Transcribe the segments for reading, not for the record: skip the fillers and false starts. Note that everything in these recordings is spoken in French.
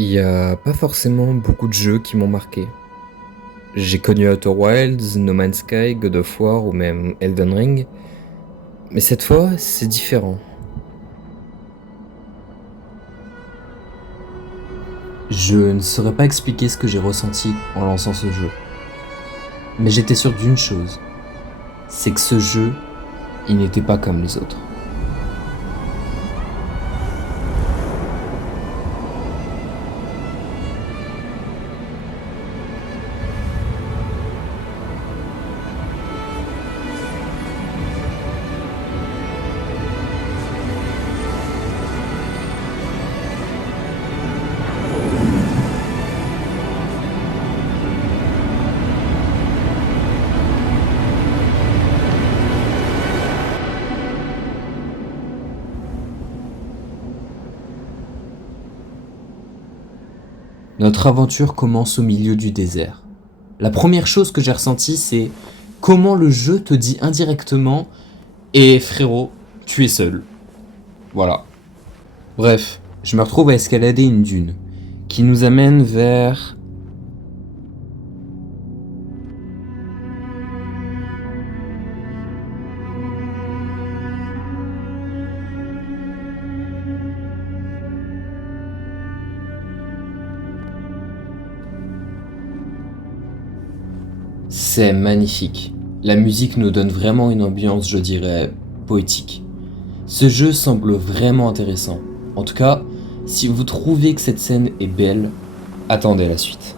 Il y a pas forcément beaucoup de jeux qui m'ont marqué. J'ai connu Outer Wilds, No Man's Sky, God of War ou même Elden Ring, mais cette fois, c'est différent. Je ne saurais pas expliquer ce que j'ai ressenti en lançant ce jeu. Mais j'étais sûr d'une chose, c'est que ce jeu, il n'était pas comme les autres. Notre aventure commence au milieu du désert. La première chose que j'ai ressentie, c'est comment le jeu te dit indirectement «Et frérot, tu es seul». Voilà. Bref, je me retrouve à escalader une dune qui nous amène vers... C'est magnifique. La musique nous donne vraiment une ambiance, je dirais, poétique. Ce jeu semble vraiment intéressant. En tout cas, si vous trouvez que cette scène est belle, attendez la suite.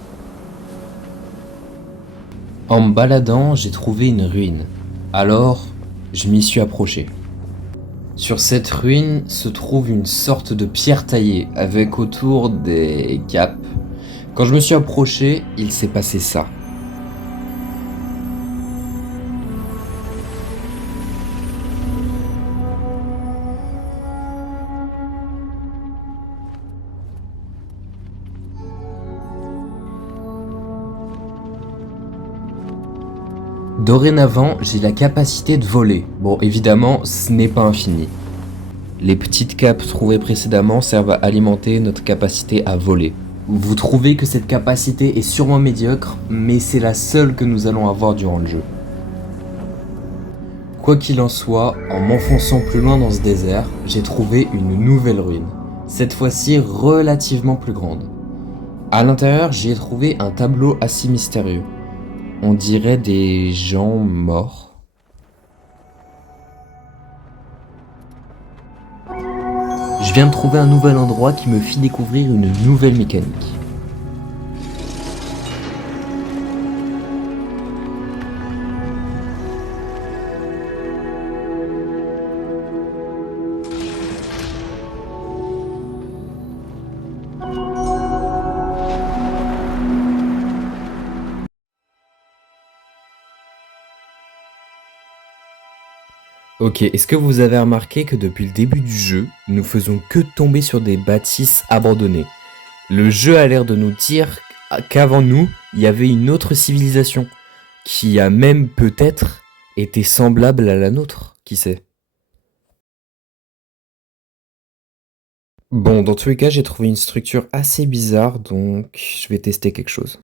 En me baladant, j'ai trouvé une ruine. Alors, je m'y suis approché. Sur cette ruine se trouve une sorte de pierre taillée avec autour des caps. Quand je me suis approché, il s'est passé ça. Dorénavant, j'ai la capacité de voler. Bon, évidemment, ce n'est pas infini. Les petites capes trouvées précédemment servent à alimenter notre capacité à voler. Vous trouvez que cette capacité est sûrement médiocre, mais c'est la seule que nous allons avoir durant le jeu. Quoi qu'il en soit, en m'enfonçant plus loin dans ce désert, j'ai trouvé une nouvelle ruine. Cette fois-ci relativement plus grande. À l'intérieur, j'y ai trouvé un tableau assez mystérieux. On dirait des gens morts. Je viens de trouver un nouvel endroit qui me fit découvrir une nouvelle mécanique. Ok, est-ce que vous avez remarqué que depuis le début du jeu, nous faisons que tomber sur des bâtisses abandonnées? Le jeu a l'air de nous dire qu'avant nous, il y avait une autre civilisation, qui a même peut-être été semblable à la nôtre, qui sait? Bon, dans tous les cas, j'ai trouvé une structure assez bizarre, donc je vais tester quelque chose.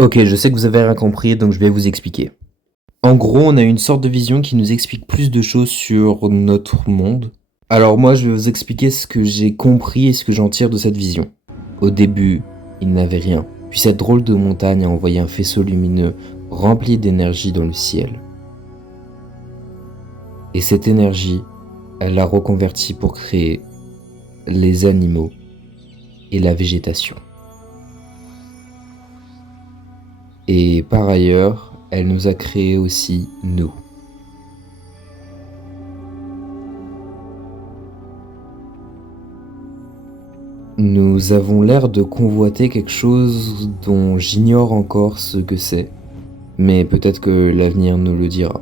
Ok, je sais que vous avez rien compris, donc je vais vous expliquer. En gros, on a une sorte de vision qui nous explique plus de choses sur notre monde. Alors moi, je vais vous expliquer ce que j'ai compris et ce que j'en tire de cette vision. Au début, il n'avait rien. Puis cette drôle de montagne a envoyé un faisceau lumineux rempli d'énergie dans le ciel. Et cette énergie, elle l'a reconvertie pour créer les animaux et la végétation. Et par ailleurs, elle nous a créé aussi nous. Nous avons l'air de convoiter quelque chose dont j'ignore encore ce que c'est, mais peut-être que l'avenir nous le dira.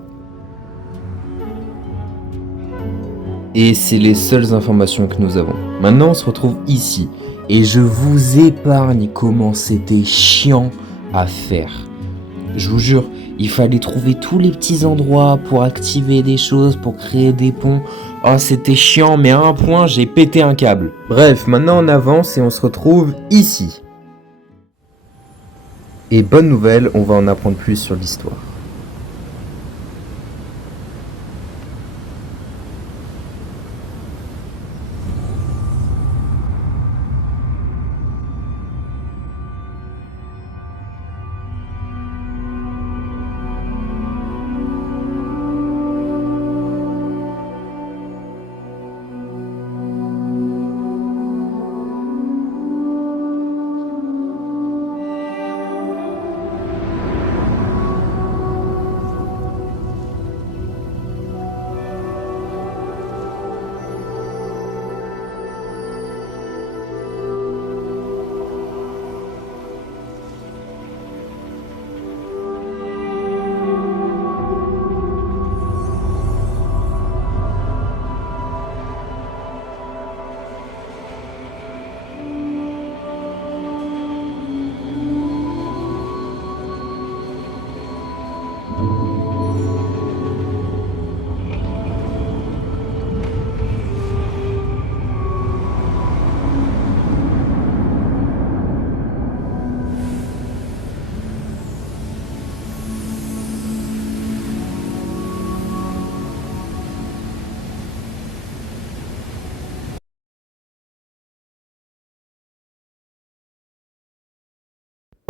Et c'est les seules informations que nous avons. Maintenant, on se retrouve ici, et je vous épargne comment c'était chiant à faire. Je vous jure, il fallait trouver tous les petits endroits pour activer des choses, pour créer des ponts. Oh, c'était chiant, mais à un point, j'ai pété un câble. Bref, maintenant on avance et on se retrouve ici. Et bonne nouvelle, on va en apprendre plus sur l'histoire.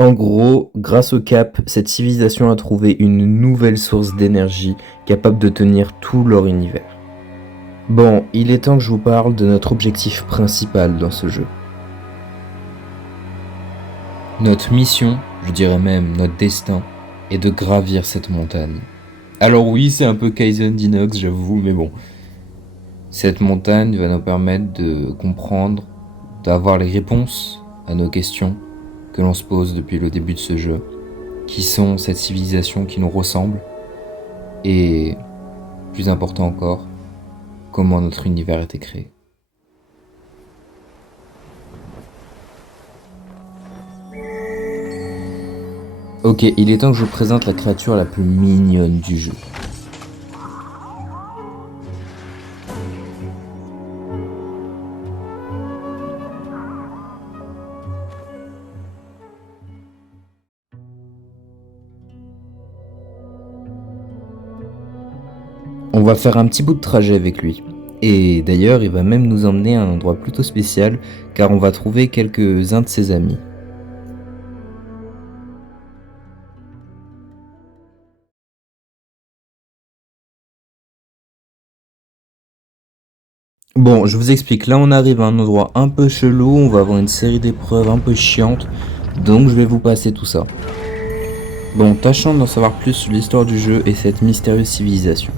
En gros, grâce au cap, cette civilisation a trouvé une nouvelle source d'énergie capable de tenir tout leur univers. Bon, il est temps que je vous parle de notre objectif principal dans ce jeu. Notre mission, je dirais même notre destin, est de gravir cette montagne. Alors oui, c'est un peu Kaizen d'Inox, j'avoue, mais bon. Cette montagne va nous permettre de comprendre, d'avoir les réponses à nos questions que l'on se pose depuis le début de ce jeu. Qui sont cette civilisation qui nous ressemble et, plus important encore, comment notre univers a été créé. Ok, il est temps que je vous présente la créature la plus mignonne du jeu. On va faire un petit bout de trajet avec lui. Et d'ailleurs, il va même nous emmener à un endroit plutôt spécial, car on va trouver quelques-uns de ses amis. Bon, je vous explique, là on arrive à un endroit un peu chelou, on va avoir une série d'épreuves un peu chiantes, donc je vais vous passer tout ça. Bon, tâchons d'en savoir plus sur l'histoire du jeu et cette mystérieuse civilisation.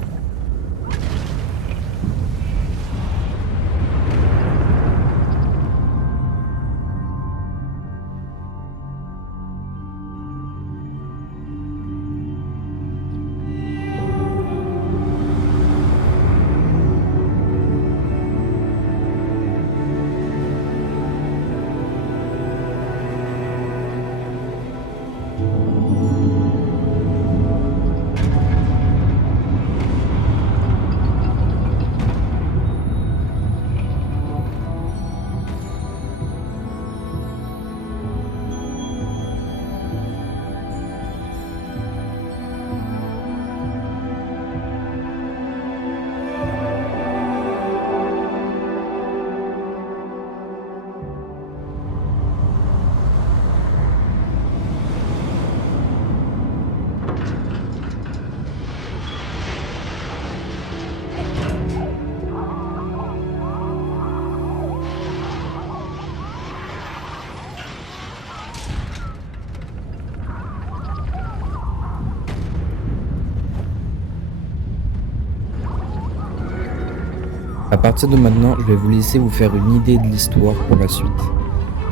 À partir de maintenant, je vais vous laisser vous faire une idée de l'histoire pour la suite.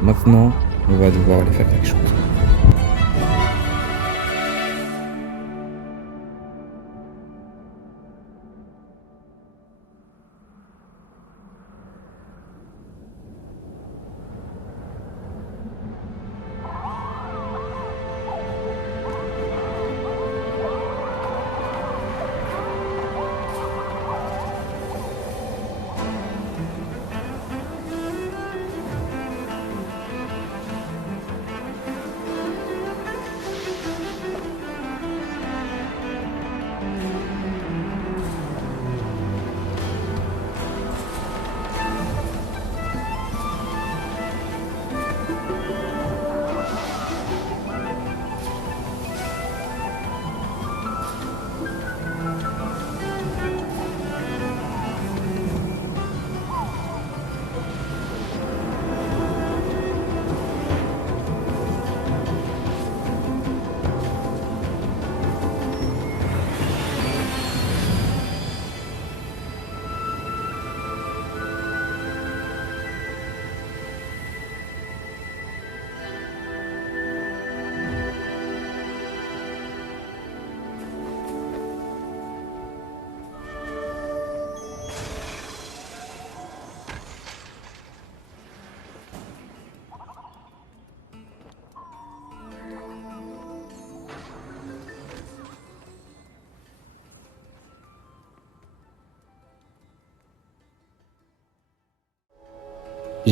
Maintenant, on va devoir aller faire quelque chose.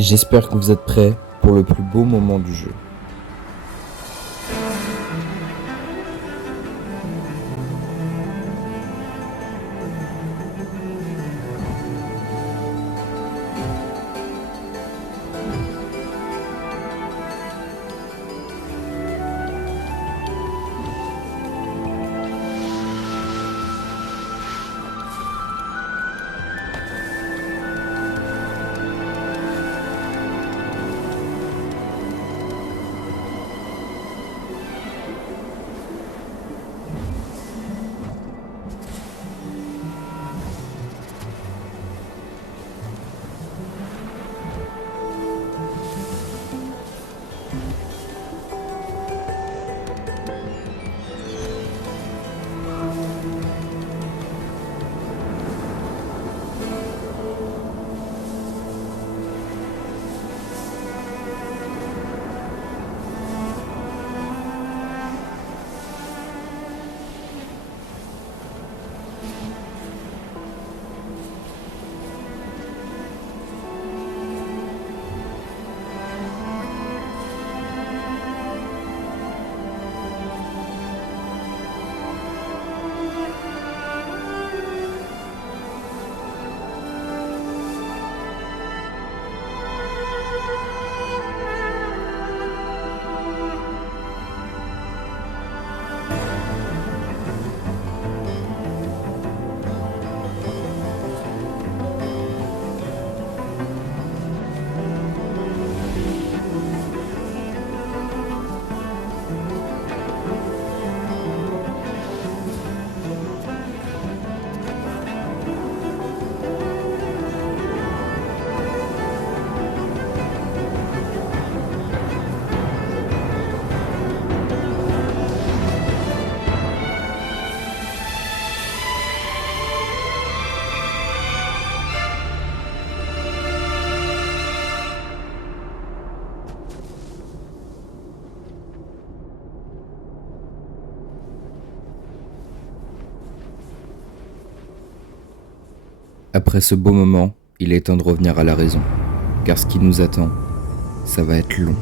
J'espère que vous êtes prêts pour le plus beau moment du jeu. Après ce beau moment, il est temps de revenir à la raison. Car ce qui nous attend, ça va être long.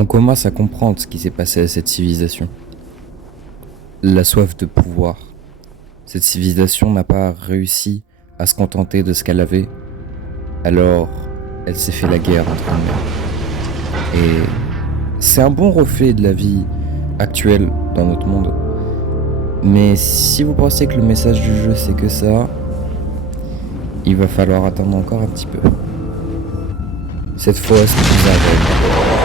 On commence à comprendre ce qui s'est passé à cette civilisation. La soif de pouvoir. Cette civilisation n'a pas réussi à se contenter de ce qu'elle avait, alors elle s'est fait la guerre entre elle-même. Et c'est un bon reflet de la vie actuelle dans notre monde. Mais si vous pensez que le message du jeu c'est que ça, il va falloir attendre encore un petit peu. Cette fois, ce qui nous arrive,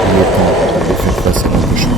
il est temps de faire face à notre chemin.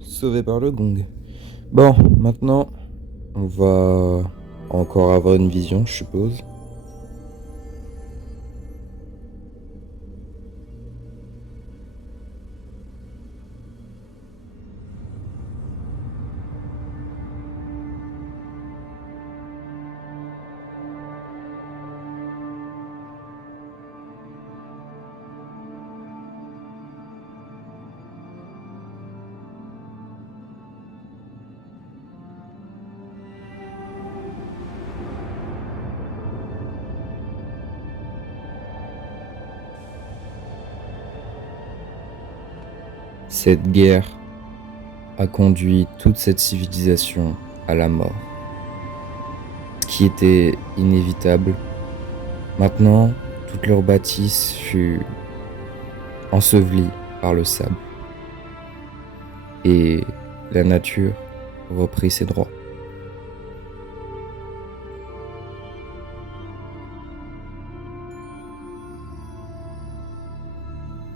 Sauvé par le gong. Bon, maintenant, on va encore avoir une vision, je suppose. Cette guerre a conduit toute cette civilisation à la mort. Ce qui était inévitable. Maintenant, toute leur bâtisse fut ensevelie par le sable. Et la nature reprit ses droits.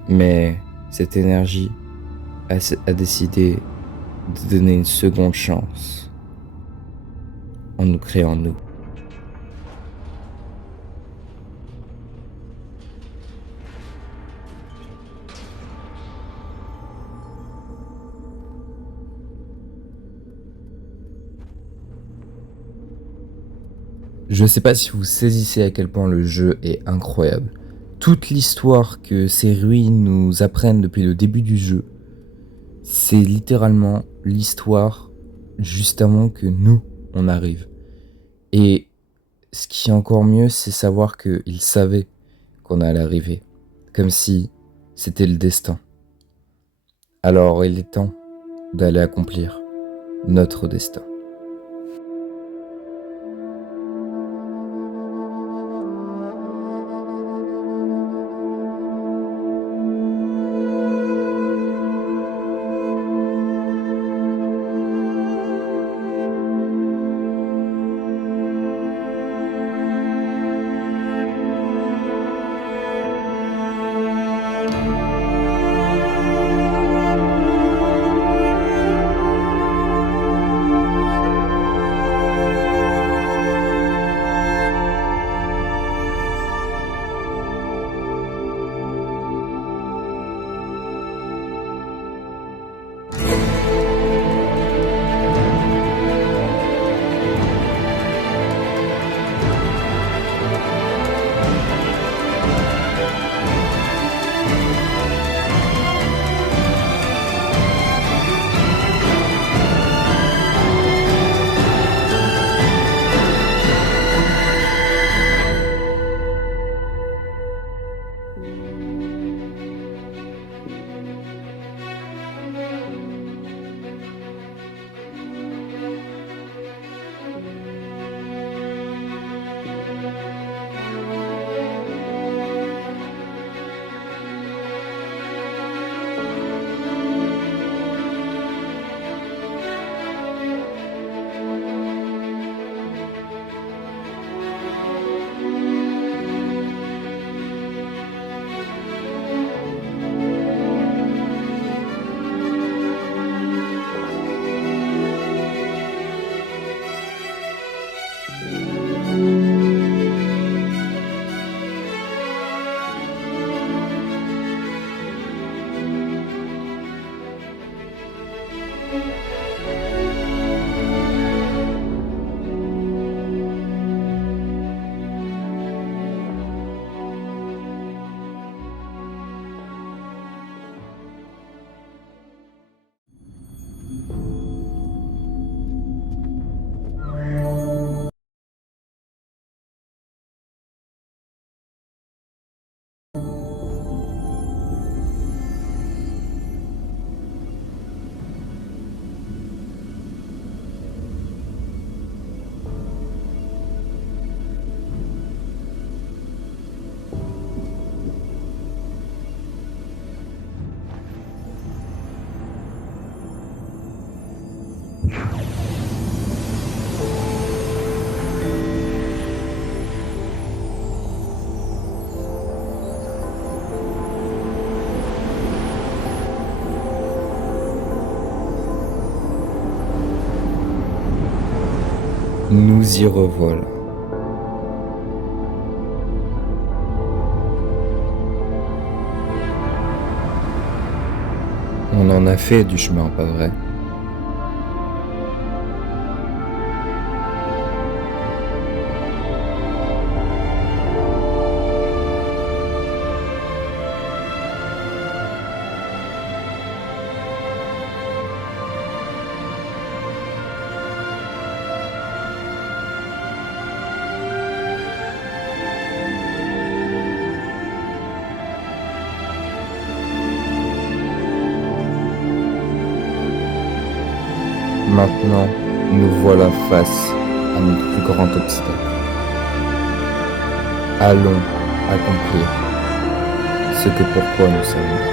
Mais cette énergie a décidé de donner une seconde chance en nous créant nous. Je sais pas si vous saisissez à quel point le jeu est incroyable. Toute l'histoire que ces ruines nous apprennent depuis le début du jeu, c'est littéralement l'histoire juste avant que nous, on arrive. Et ce qui est encore mieux, c'est savoir qu'ils savaient qu'on allait arriver. Comme si c'était le destin. Alors il est temps d'aller accomplir notre destin. Nous y revoilà. On en a fait du chemin, pas vrai? Maintenant, nous voilà face à notre plus grand obstacle. Allons accomplir ce que pourquoi nous sommes là.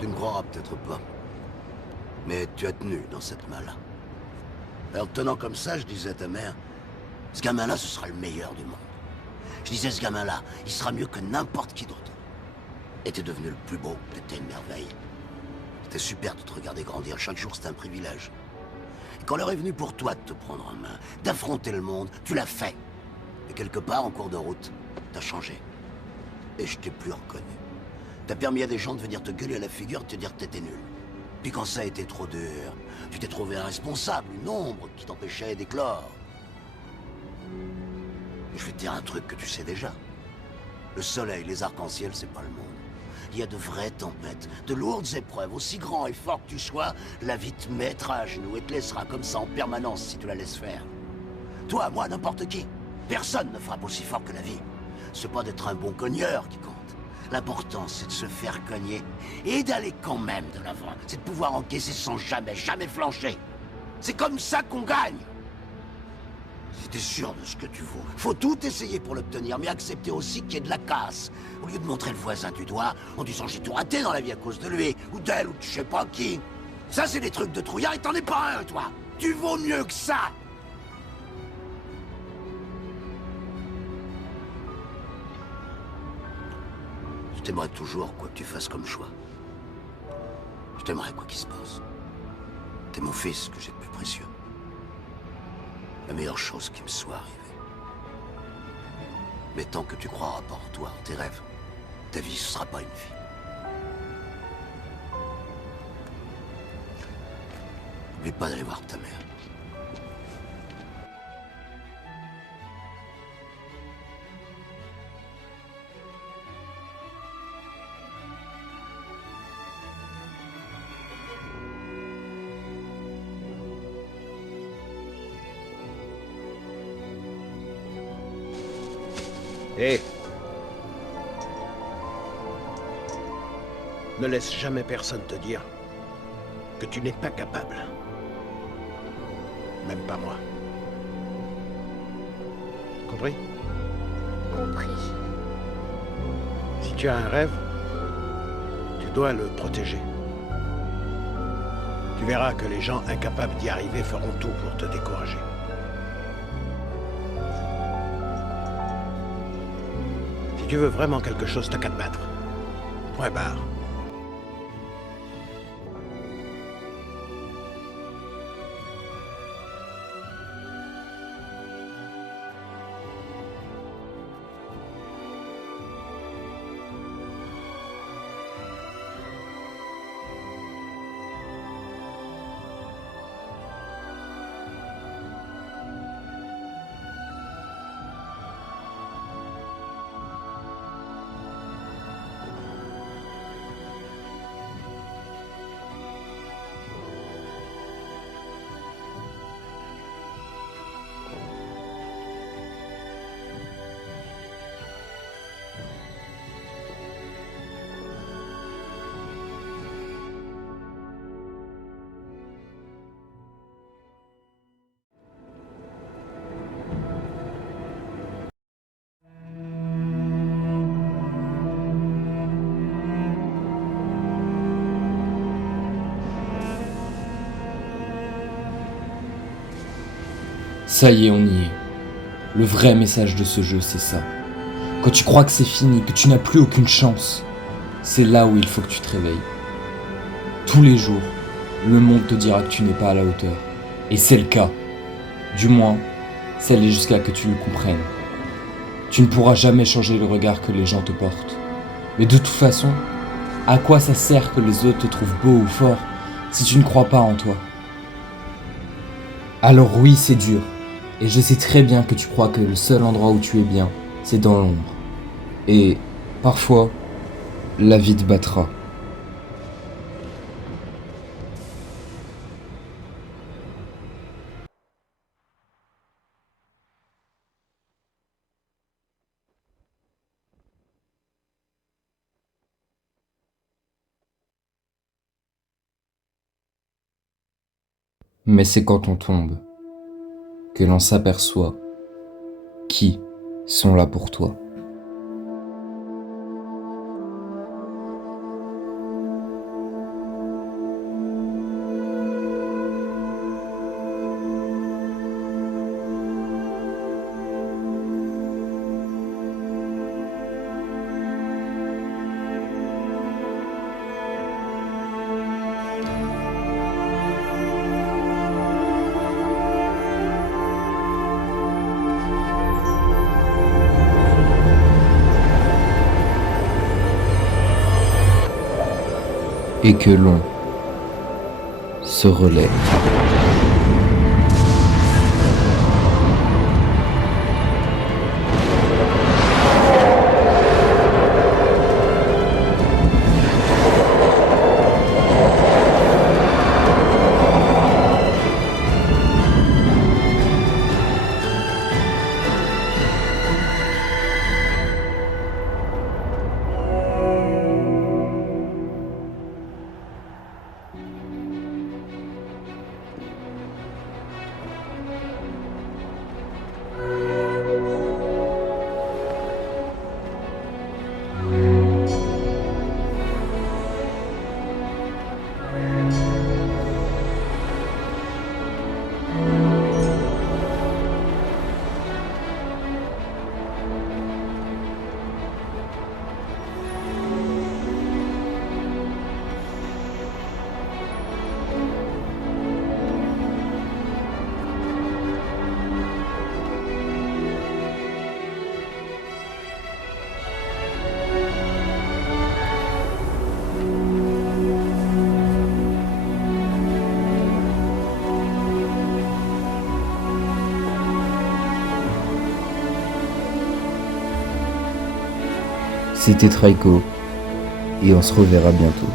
Tu ne croiras peut-être pas. Mais tu as tenu dans cette main-là. Alors tenant comme ça, je disais à ta mère, ce gamin-là, ce sera le meilleur du monde. Je disais, ce gamin-là, il sera mieux que n'importe qui d'autre. Et t'es devenu le plus beau, t'étais une merveille. C'était super de te regarder grandir, chaque jour c'était un privilège. Et quand l'heure est venue pour toi de te prendre en main, d'affronter le monde, tu l'as fait. Et quelque part, en cours de route, t'as changé. Et je t'ai plus reconnu. T'as permis à des gens de venir te gueuler à la figure et te dire que t'étais nul. Puis quand ça a été trop dur, tu t'es trouvé un responsable, une ombre qui t'empêchait d'éclore. Je vais te dire un truc que tu sais déjà. Le soleil, les arcs-en-ciel, c'est pas le monde. Il y a de vraies tempêtes, de lourdes épreuves. Aussi grand et fort que tu sois, la vie te mettra à genoux et te laissera comme ça en permanence si tu la laisses faire. Toi, moi, n'importe qui. Personne ne frappe aussi fort que la vie. C'est pas d'être un bon cogneur qui compte. L'important, c'est de se faire cogner et d'aller quand même de l'avant. C'est de pouvoir encaisser sans jamais flancher. C'est comme ça qu'on gagne. Si t'es sûr de ce que tu vaux, faut tout essayer pour l'obtenir, mais accepter aussi qu'il y ait de la casse. Au lieu de montrer le voisin du doigt en disant j'ai tout raté dans la vie à cause de lui, ou d'elle, ou de je sais pas qui. Ça, c'est des trucs de trouillard et t'en es pas un, toi. Tu vaux mieux que ça. Je t'aimerais toujours, quoi que tu fasses comme choix. Je t'aimerais quoi qu'il se passe. T'es mon fils que j'ai de plus précieux. La meilleure chose qui me soit arrivée. Mais tant que tu croiras pas en toi, en tes rêves, ta vie, ce sera pas une vie. N'oublie pas d'aller voir ta mère. Hé! Ne laisse jamais personne te dire que tu n'es pas capable. Même pas moi. Compris? Compris. Si tu as un rêve, tu dois le protéger. Tu verras que les gens incapables d'y arriver feront tout pour te décourager. Si tu veux vraiment quelque chose, t'as qu'à te battre. Point barre. Ça y est, on y est. Le vrai message de ce jeu, c'est ça. Quand tu crois que c'est fini, que tu n'as plus aucune chance, c'est là où il faut que tu te réveilles. Tous les jours, le monde te dira que tu n'es pas à la hauteur. Et c'est le cas. Du moins, c'est aller jusqu'à que tu le comprennes. Tu ne pourras jamais changer le regard que les gens te portent. Mais de toute façon, à quoi ça sert que les autres te trouvent beau ou fort si tu ne crois pas en toi? Alors oui, c'est dur. Et je sais très bien que tu crois que le seul endroit où tu es bien, c'est dans l'ombre. Et parfois, la vie te battra. Mais c'est quand on tombe que l'on s'aperçoit qui sont là pour toi. Et que l'on se relève. C'était Traiko, et on se reverra bientôt.